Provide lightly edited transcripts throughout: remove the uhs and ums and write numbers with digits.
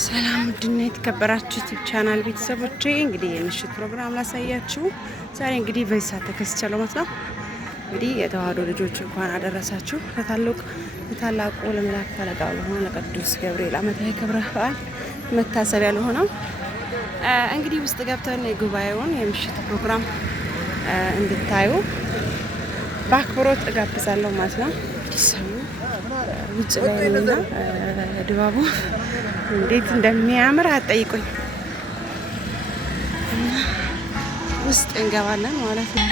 ሰላም ድና የተከበራችሁ ዩቲዩብ ቻናል ቤተሰቦቼ እንግዲህ የምሽት ፕሮግራም ላሳያችሁ። ዛሬ እንግዲህ በዚህ ሰዓት ተከስቻለሁ ማለት ነው። እንግዲህ የተዋህዶ ልጆች እንኳን አደረሳችሁ ለታላቁ ለመልአኩ አለቃ ለሆነ ለቅዱስ ገብርኤል ዓመታዊ ክብረ በዓል መታሰቢያ ለሆነው እንግዲህ ውስጥ ገብተን የጉባኤውን የምሽት ፕሮግራም እንድታዩ በአክብሮት እጋብዛለሁ ማለት ነው። ሰው ውጭ ላይ ነውና ድባቡ እንዴት እንደሚያምር አትጠይቁኝ። ውስጥ እንገባለን ማለት ነው።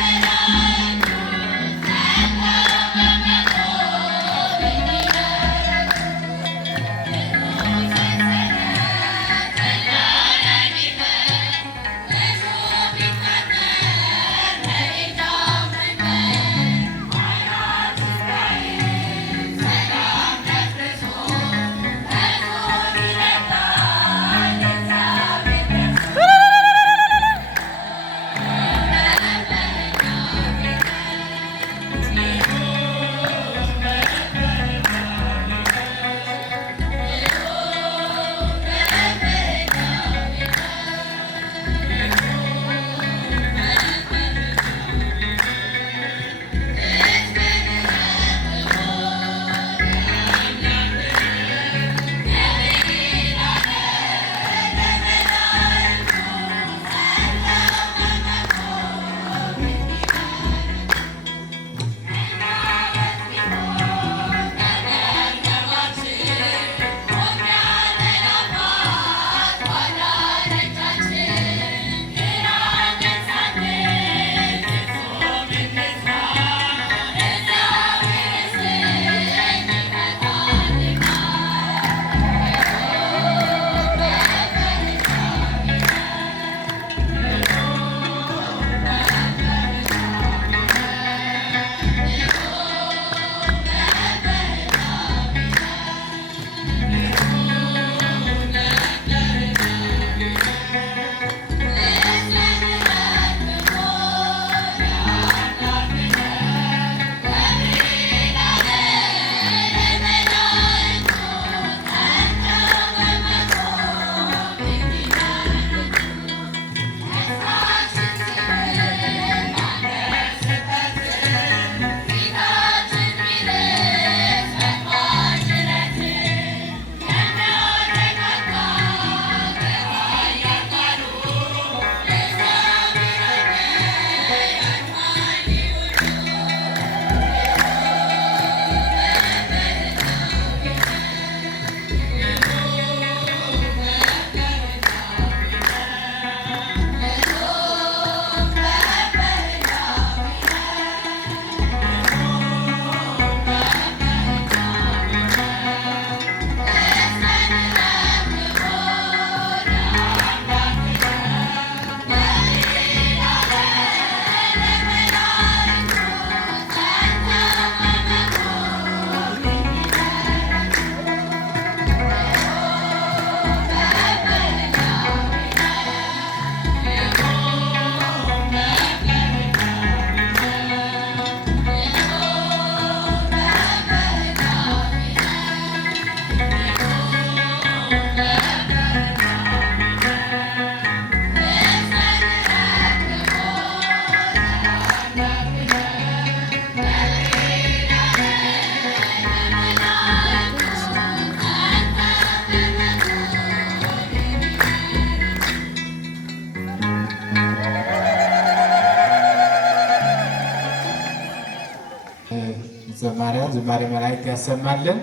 ዝማሬ መላእክት ያሰማልን።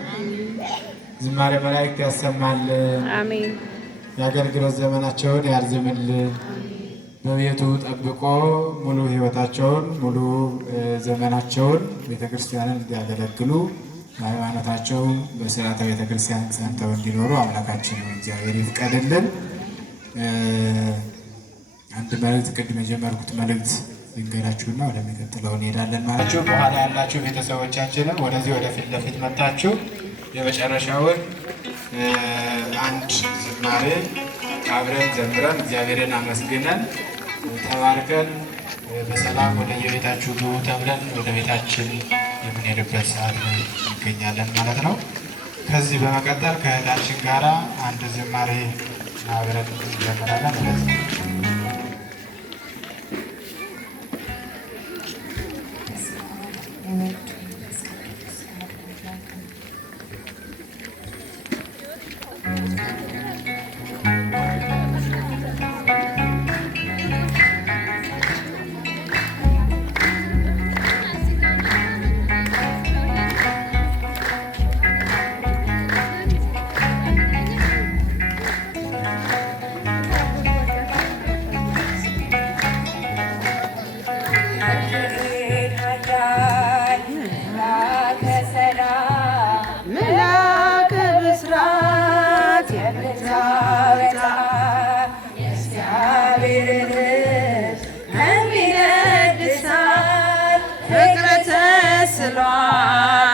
ዝማሬ መላእክት ያሰማልን። አሜን። የአገልግሎት ዘመናቸውን ያርዝምልን። በቤቱ ጠብቆ ሙሉ ሕይወታቸውን ሙሉ ዘመናቸውን ቤተክርስቲያንን እንዲያገለግሉ በሃይማኖታቸው በሥርዓተ ቤተክርስቲያን ጸንተው እንዲኖሩ አምላካችን እግዚአብሔር ይፍቀድልን። አንድ መልእክት ቅድም የጀመርኩት መልእክት ልንገራችሁና ወደሚቀጥለው እንሄዳለን ማለት ነው። በኋላ ያላችሁ ቤተሰቦቻችንን ወደዚህ ወደፊት ለፊት መጣችሁ የመጨረሻውን አንድ ዝማሬ አብረን ዘምረን እግዚአብሔርን አመስግነን ተባርከን በሰላም ወደ የቤታችሁ ግቡ ተብለን ወደ ቤታችን የምንሄድበት ሰዓት እንገኛለን ማለት ነው። ከዚህ በመቀጠል ከእህታችን ጋራ አንድ ዝማሬ አብረን እንጀምራለን። ፍቅር ተስሏል